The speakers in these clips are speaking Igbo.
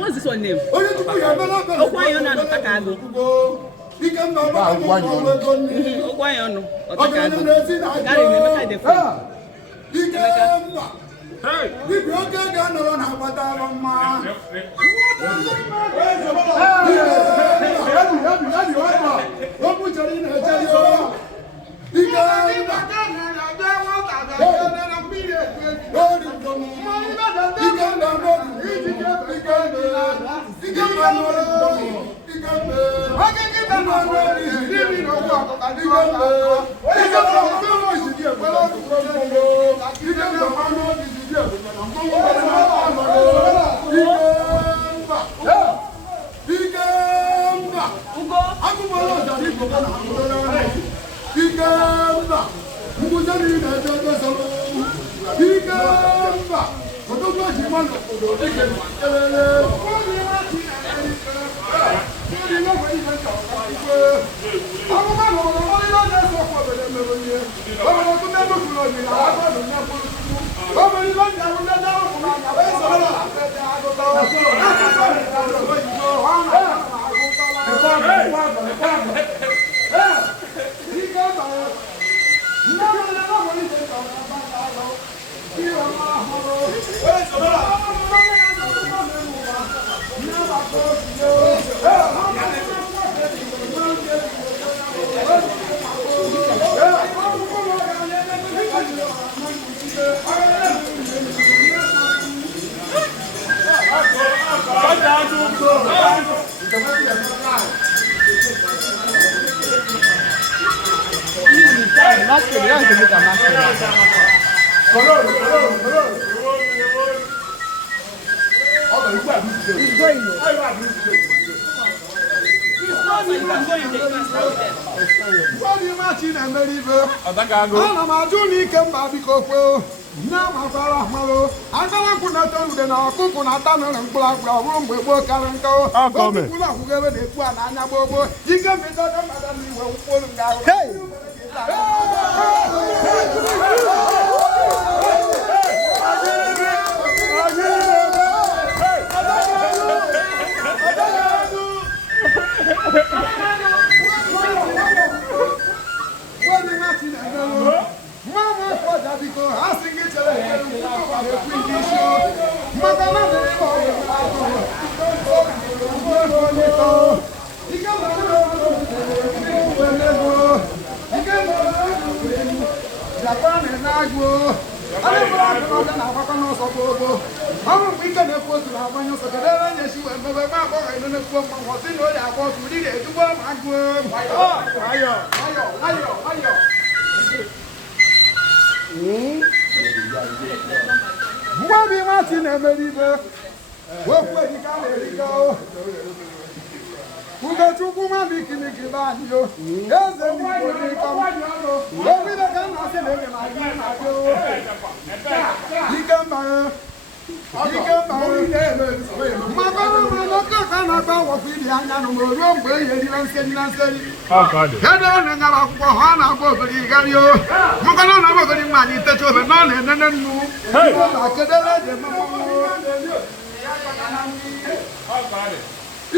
What's this one name?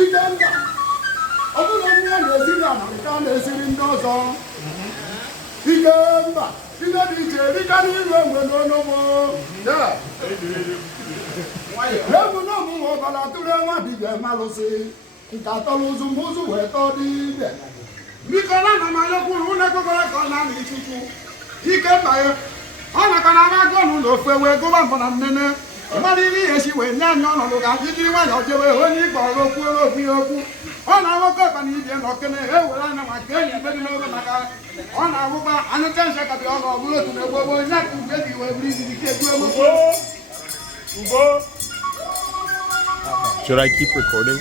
Igenda. Ọbụla onye na-esiri Amerịka na-esiri ndị ọzọ. Igenda. Ihe dị iche dịka n'iru enwe n'ọnụmụ. Egwu n'ọmụmụ ọbara tụrụ enwe dibịa malụsị. Nke atọrọ ụzụ mbụzụ wee tọọ dibịa. Biko na ana m ayọkwu ụlọ ekpekọrọ ka ọ na-amị Chukwu. Ike mba ya. Ọ naka na aga gọọnụ n'ofe wee gụba mbọ na nnene. Mmadụ ihe ihe si wee nye anyị ọnọdụ ka anyị jiri nwayọọ jebe onye ịkpọrọ okwu ihe okwu. Ọ na-awụkọ ọkpa na ibie n'okene ewere anya maka enyi ibe dị n'oge maka ọ na-awụkwa anyụcha nche ka bịa ọ bụrụ otu na egbo onye aka ugbe dị wee buru izi ike egbu egbu. Should I keep recording?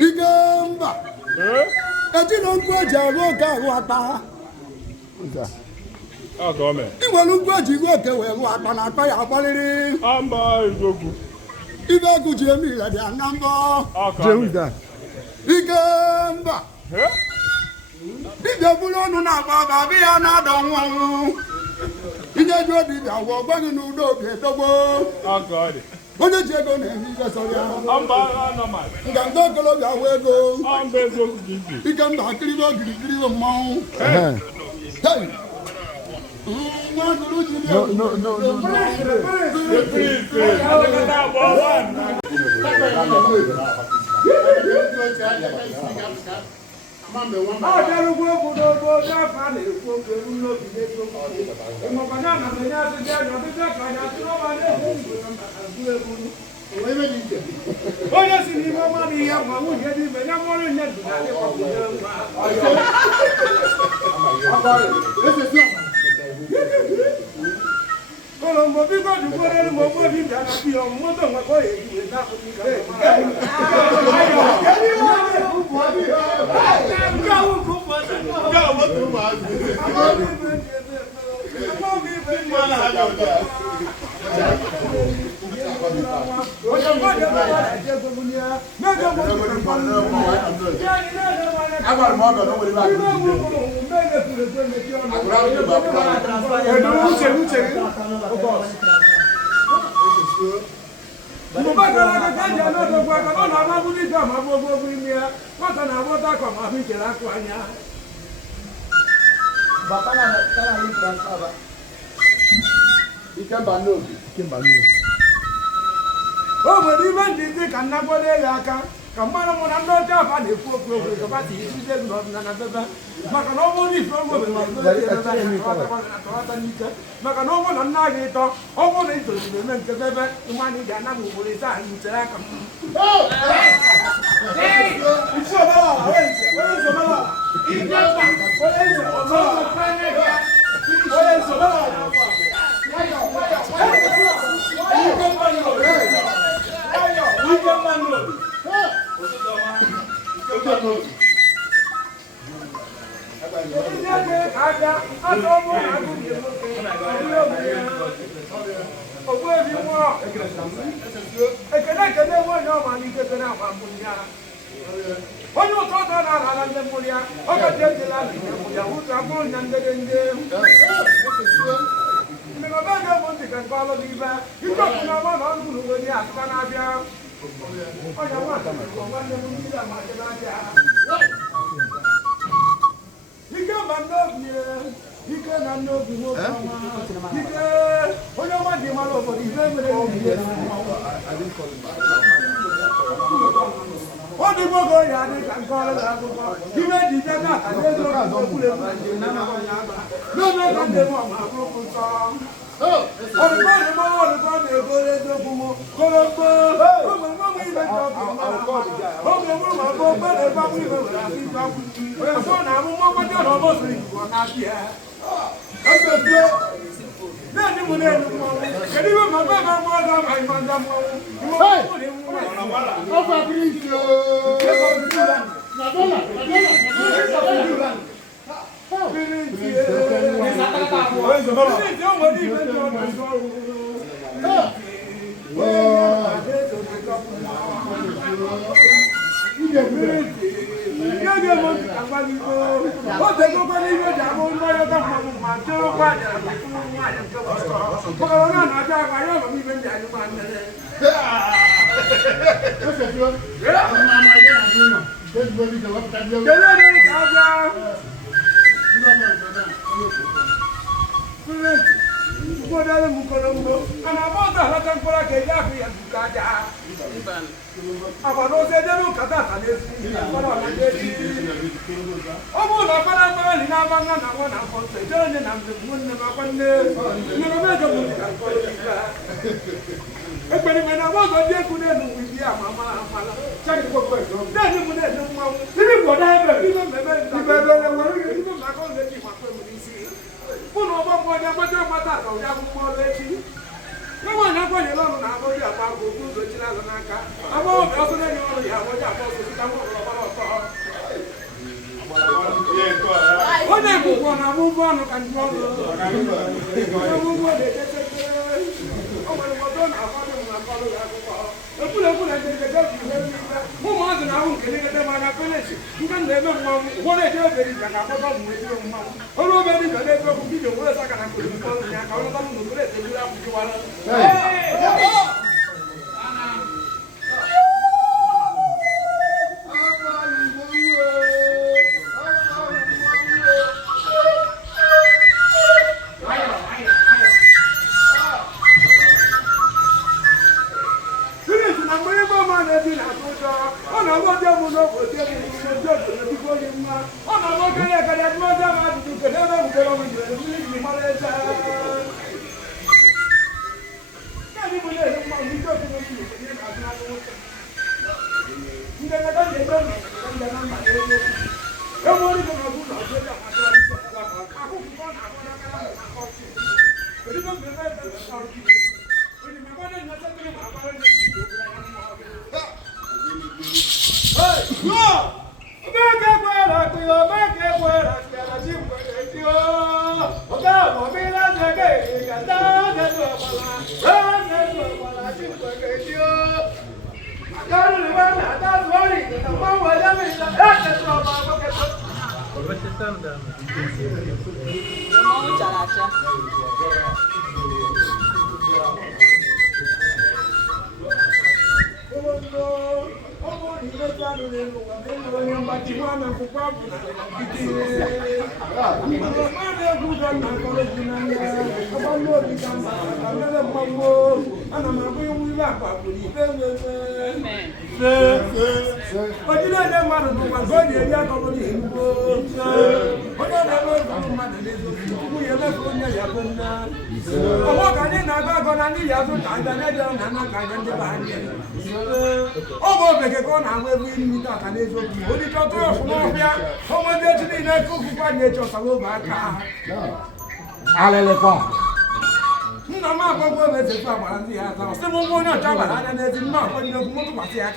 Igemba. Eti no nkwu eji arụ oke arụ akpa. Iwelu nkwu eji iru oke wee rụ akpa na akpa ya agbalịrị. Ibe egwu ji eme ile dị anya mbọ. Igemba. Dibịa bụrụ ọnụ na-agba aba abịa ya na-adọ nwa ọnwụ. Inye ju dibịa wụ ọgbaghị n'udo obi etogbo. Onye ji ego na-eme ibe sọrọ ya. Nganga okolobịa wụ ego. Ikemba akịrịbe ogirigiri mmanwụ. Nwa gụrụ ji dị Onye si n'ime ọma na ihe ma nwunye dị ime ya mụrụ nye dị na Colombo biko dukwere mo bo bi da na bi o mo to nwa ko ye ji na ko ni ka O nwere ibe ndị dị ka nnagwado ya aka ka mmadụ mụ na ndị ọcha afa na-ekwu okwu okwu ka pati isi ego n'ọdịnala bebe maka na ọ bụrụ ife ọgwụ n'ike maka na ọ bụrụ na nna gị ịtọ ọ bụrụ na itoziri eme nke bebe mmadụ ị ga-ana m ugboro ise ahụ nchere aka onye ụtọ ọtọ na-ala ndị mkpụrụ ya ọ gaji ejela ya ụtọ abụrụ nya ndede ndị mmemme ga-egbo ntị ka nke ọlụ n'ibe ike ọkụ na ọma na ọrụ n'ugbo dị atụba na-abịa onye nwanne m ndị a ma-adị na-abịa ike mba n'obi ike na n'obi nwoke ọma ike onye ọma ji mara obodo ibe mere ọ dị gbogbo ya dị ka nke ọrụ akụkọ ibe ji jega alaeze okwuregwu n'oge ka ndị m ọma abụrụ nsọ ọdụkọ dị mọ ọdụkọ na-ego eziokwu m kolombo ụmụ mmanwụ ibe ji ọkụ oge mụ ma bụ ogbe na-egbanwe ibe nwere ahụ ibe akwụkwọ afọ na amụmụ ọgbọdọ na ọbọsiri igbo na-abịa na-enye m na-enye mmanwụ kedu ibe ma gba ga mụ ọzọ ma ịma ndị mmanwụ Maliko. What the company you have on my other man, Joe, but I don't even no one has got alone and I'm going to have to go to Chilanaka. I'm all also then you already have what I'm going to move on and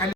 go.